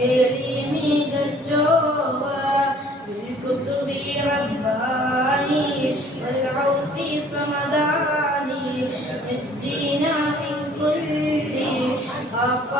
كريمي دجوا بالكتب رباني والعوث صمداني نجينا من كل خفايا